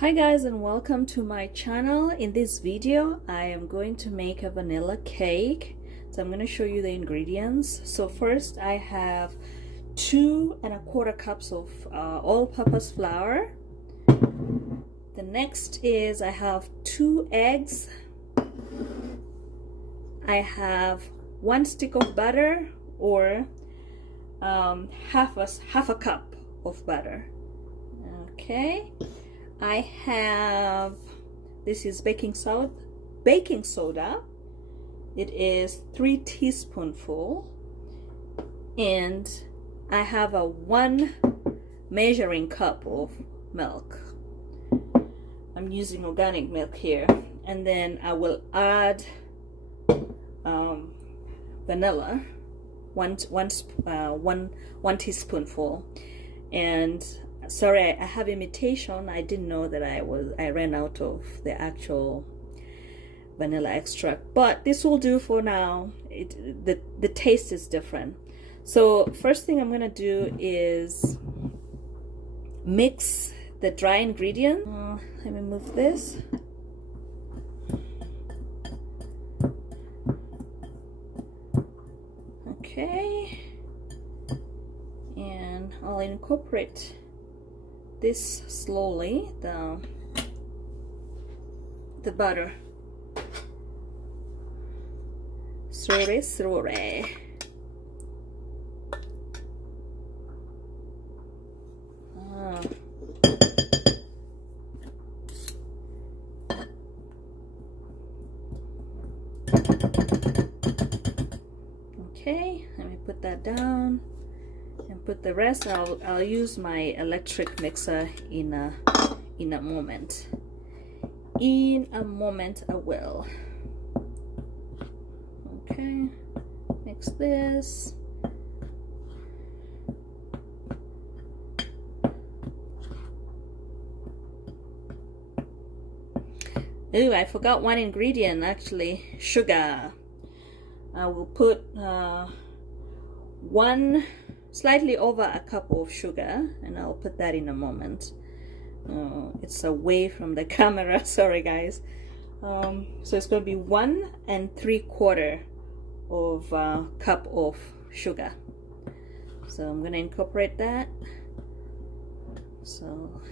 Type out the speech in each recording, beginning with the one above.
Hi guys, and welcome to my channel. In this video I am going to make a vanilla cake. So I'm going to show you the ingredients. So first I have 2¼ cups of all-purpose flour. The next is I have 2 eggs. I have 1 stick of butter, or half a cup of butter. Okay, I have, this is baking soda. It is 3 teaspoonfuls, and I have a 1 measuring cup of milk. I'm using organic milk here, and then I will add vanilla, one teaspoonful. And sorry, I have imitation. I didn't know that I ran out of the actual vanilla extract, but this will do for now. The taste is different. So first thing I'm gonna do is mix the dry ingredient. Let me move this. Okay, and I'll incorporate this slowly, the butter. Slowly. Okay, let me put that down and put the rest. I'll use my electric mixer in a moment. In a moment I will. Okay, mix this. Ooh, I forgot one ingredient actually, sugar. I will put slightly over a cup of sugar, and I'll put that in a moment. It's away from the camera, sorry guys. So it's going to be 1 3/4 of cup of sugar. So I'm going to incorporate that. So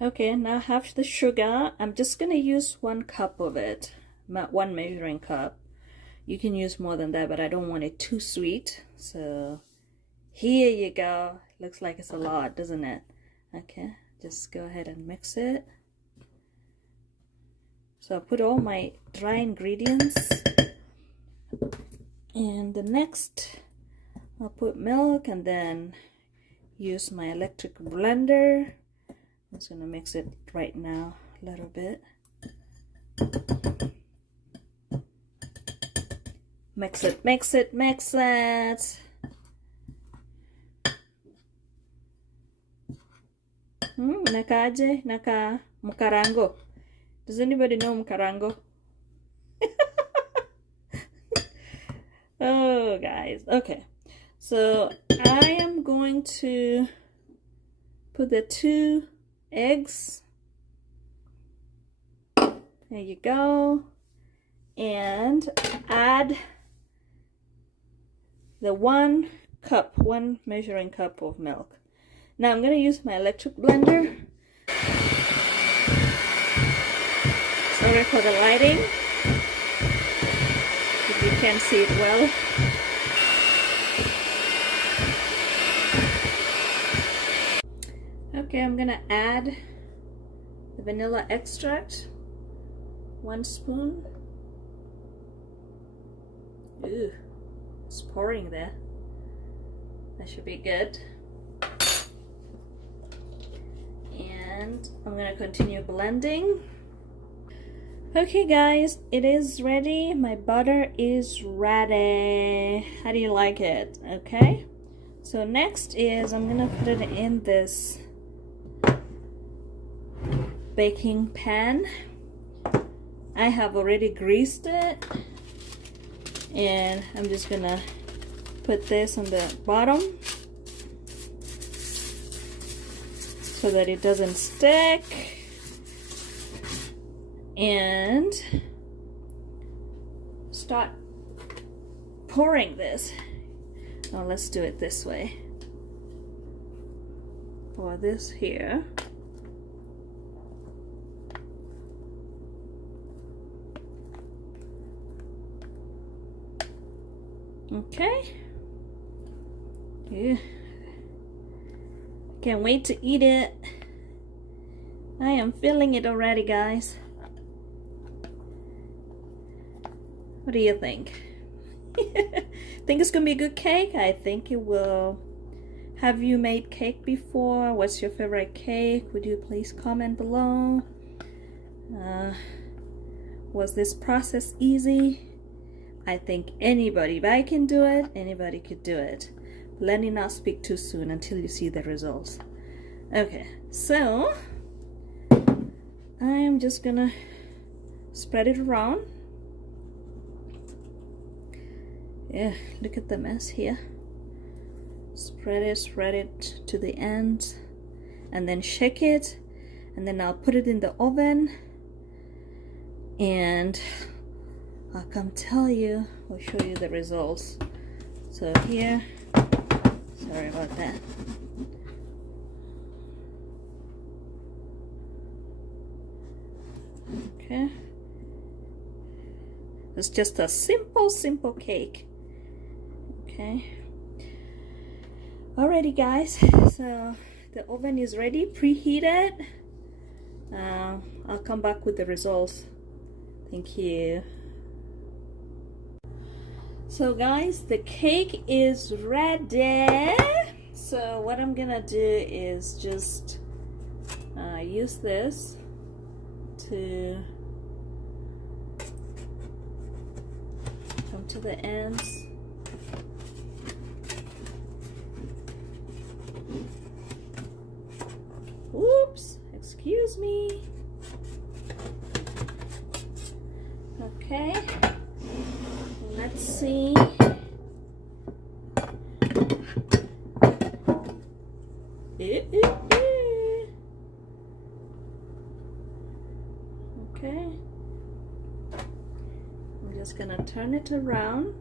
okay, now I have the sugar. I'm just going to use 1 cup of it, 1 measuring cup. You can use more than that, but I don't want it too sweet. So here you go. Looks like it's a lot, doesn't it? Okay, just go ahead and mix it. So I put all my dry ingredients, and the next I'll put milk, and then use my electric blender. I'm just gonna mix it right now a little bit. Mix it. Nakaje? Naka mkarango. Does anybody know mkarango? Oh, guys. Okay. So I am going to put the 2 eggs. There you go. And add the 1 measuring cup of milk. Now I'm going to use my electric blender. Sorry for the lighting, if you can't see it well. Okay, I'm going to add the vanilla extract, 1 spoon. Ooh, it's pouring there. That should be good. And I'm going to continue blending. Okay guys, it is ready. My butter is ready. How do you like it? Okay, so next is I'm going to put it in this baking pan. I have already greased it, and I'm just gonna put this on the bottom so that it doesn't stick. and start pouring this. Now let's do it this way. Pour this here. Okay. Yeah. Can't wait to eat it. I am feeling it already, guys. What do you think? Think it's gonna be a good cake? I think it will. Have you made cake before? What's your favorite cake? Would you please comment below? Was this process easy? I think anybody, if I can do it, anybody could do it. Let me not speak too soon until you see the results. Okay, so I'm just gonna spread it around. Yeah, look at the mess here. Spread it to the end, and then shake it, and then I'll put it in the oven, and I'll come tell you, I'll show you the results. So here, sorry about that. Okay, it's just a simple cake. Okay, alrighty guys, so the oven is ready, preheated. I'll come back with the results. Thank you. So guys, the cake is ready. So what I'm gonna do is just use this to come to the ends. Oops, excuse me. Okay, let's see. Okay, I'm just gonna turn it around.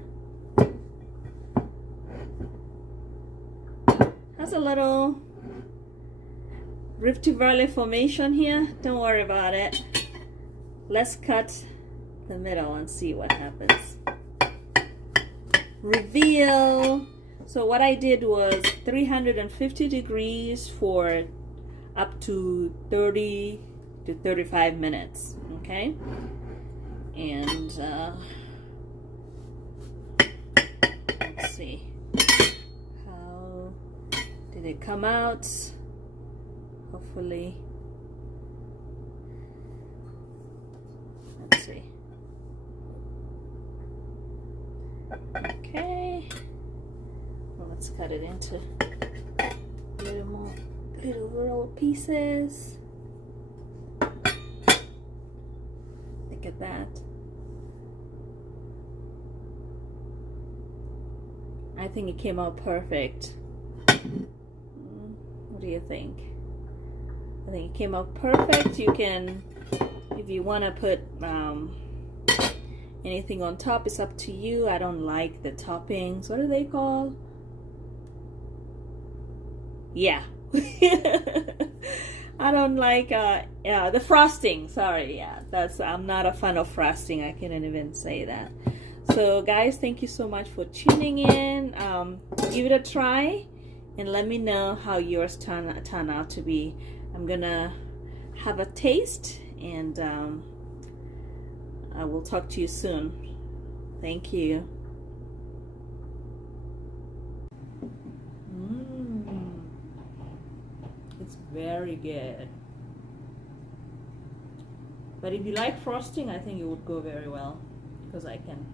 Has a little Rift Valley formation here. Don't worry about it. Let's cut the middle and see what happens. Reveal. So what I did was 350 degrees for up to 30 to 35 minutes. Okay, and let's see, how did it come out? Hopefully, let's see. Okay, well, let's cut it into little pieces. Look at that. I think it came out perfect. What do you think? I think it came out perfect. You can, if you want to put anything on top, it's up to you. I don't like the toppings. What are they called? Yeah. I don't like yeah, the frosting. Sorry, yeah, I'm not a fan of frosting. I couldn't even say that. So guys, thank you so much for tuning in. Give it a try and let me know how yours turn out to be. I'm gonna have a taste, and I will talk to you soon. Thank you. It's very good. But if you like frosting, I think it would go very well, because I can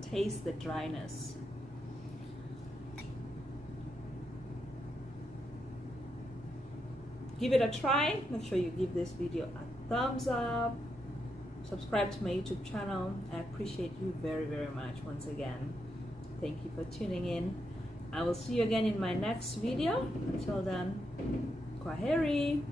taste the dryness. Give it a try. Make sure you give this video a thumbs up. Subscribe to my YouTube channel. I appreciate you very, very much once again. Thank you for tuning in. I will see you again in my next video. Until then, kwaheri.